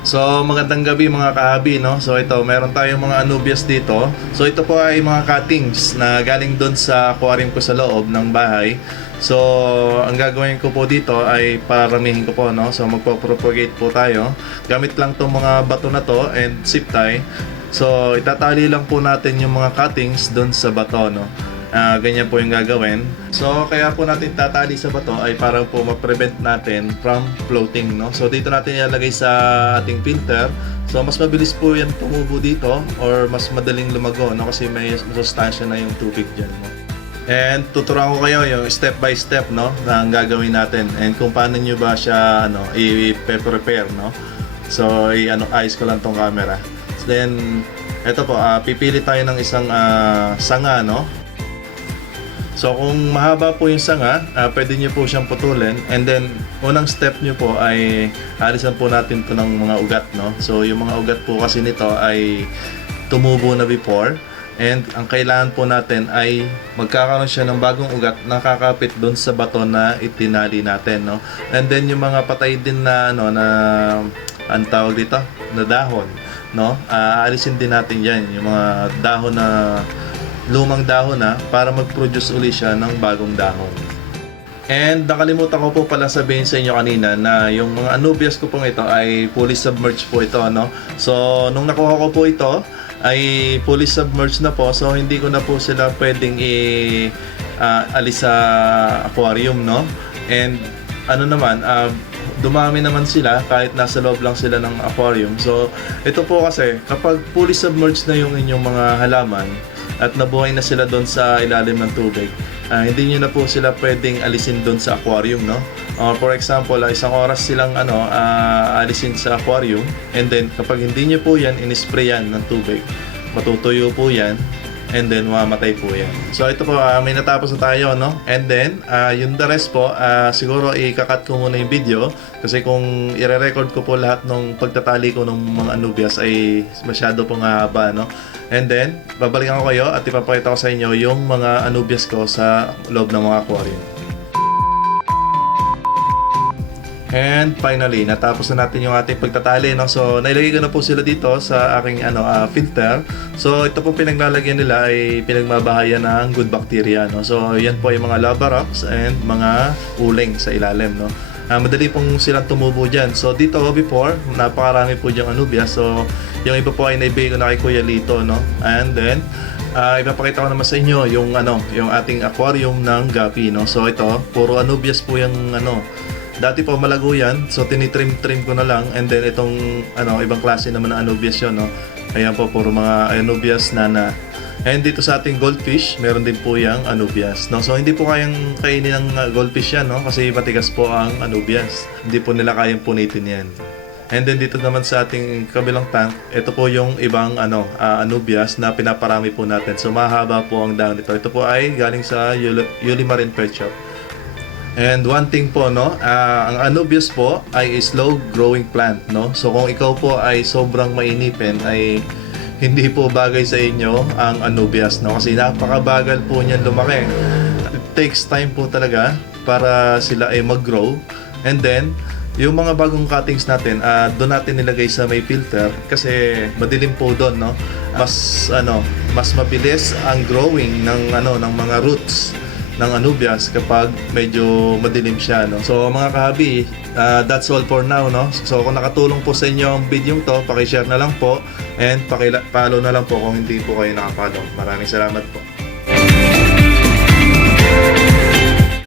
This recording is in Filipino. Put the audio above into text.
So magandang gabi mga kahabi, no? So ito, meron tayong mga anubias dito. So ito po ay mga cuttings na galing doon sa aquarium ko sa loob ng bahay. So ang gagawin ko po dito ay paramihin ko po, no? So magpo-propagate po tayo. Gamit lang tong mga bato na to and zip tie. So itatali lang po natin yung mga cuttings doon sa bato, no? Ganyan po yung gagawin. So kaya po natin tatali sa bato ay para po ma-prevent natin from floating, no? So dito natin ilalagay sa ating filter. So mas mabilis po yan tumubo dito or mas madaling lumago, no? Kasi may sustansya na yung tubig dyan, no? And tuturuan ko kayo yung step by step, no, na ang gagawin natin and kung paano nyo ba siya i-prepare, no? So ayos ko lang tong camera. So, then eto po, pipili tayo ng isang sanga, no? So kung mahaba po yung sanga, pwede nyo po siyang putulin. And then, unang step nyo po ay alisan po natin to ng mga ugat, no? So yung mga ugat po kasi nito ay tumubo na before. And ang kailangan po natin ay magkakaroon siya ng bagong ugat na kakapit doon sa bato na itinali natin, no? And then yung mga patay din na, ang tawag dito, na dahon, no? Alisin din natin yan, yung mga dahon na lumang dahon na para mag-produce uli siya ng bagong dahon. And nakalimutan ko po pala sabihin sa inyo kanina na yung mga anubias ko pong ito ay fully submerged po ito, no? So nung nakuha ko po ito ay fully submerged na po, so hindi ko na po sila pwedeng alis sa aquarium, no? And dumami naman sila kahit nasa loob lang sila ng aquarium. So ito po kasi kapag fully submerged na yung inyong mga halaman at nabuhay na sila doon sa ilalim ng tubig, hindi nyo na po sila pwedeng alisin doon sa aquarium, no? For example, isang oras silang alisin sa aquarium, and then kapag hindi nyo po yan in-sprayan ng tubig, matutuyo po yan, and then mamatay po yan. So ito po, may natapos na tayo, no? And then yung the rest po, siguro ikakat ko muna yung video kasi kung i-record ko po lahat ng pagtatali ko ng mga anubias ay masyado pong haba, no? And then babalikan ko kayo at ipapakita ko sa inyo yung mga anubias ko sa loob ng mga aquarium. And finally, natapos na natin yung ating pagtatali, no? So nailagay ko na po sila dito sa aking filter. So ito po pinaglalagyan nila ay pinagmabahayan ng good bacteria, no? So yan po yung mga lava rocks and mga uling sa ilalim, no? Madali pong silang tumubo dyan. So dito before, napakarami po diyang anubias. So yung iba po ay naibigay ko na kay Kuya Lito, no? And then ipapakita ko naman sa inyo yung yung ating aquarium ng Guppy, no? So ito, puro anubias po yung dati po malago yan, so tinitrim-trim ko na lang, and then itong ibang klase naman ng anubias yun, no? Ayan po, puro mga anubias nana. And dito sa ating goldfish, meron din po yung anubias, no? So hindi po kayang kainin ng goldfish yan, no? Kasi matigas po ang anubias. Hindi po nila kayang punitin yan. And then dito naman sa ating kabilang tank, ito po yung ibang anubias na pinaparami po natin. So mahaba po ang dahon nito. Ito po ay galing sa Yulimarin Pet Shop. And one thing po, no, ang anubias po ay slow growing plant, no? So kung ikaw po ay sobrang mainipin ay hindi po bagay sa inyo ang anubias, no? Kasi napakabagal po niyan lumaki. It takes time po talaga para sila ay mag-grow. And then yung mga bagong cuttings natin, doon natin nilagay sa may filter kasi madilim po doon, no? Mas mabilis ang growing ng mga roots ng anubias kapag medyo madilim siya, no? So mga kahabi, that's all for now, no? So kung nakatulong po sa inyo ang video to, paki-share na lang po and paki-follow na lang po kung hindi po kayo nakapollow. Maraming salamat po.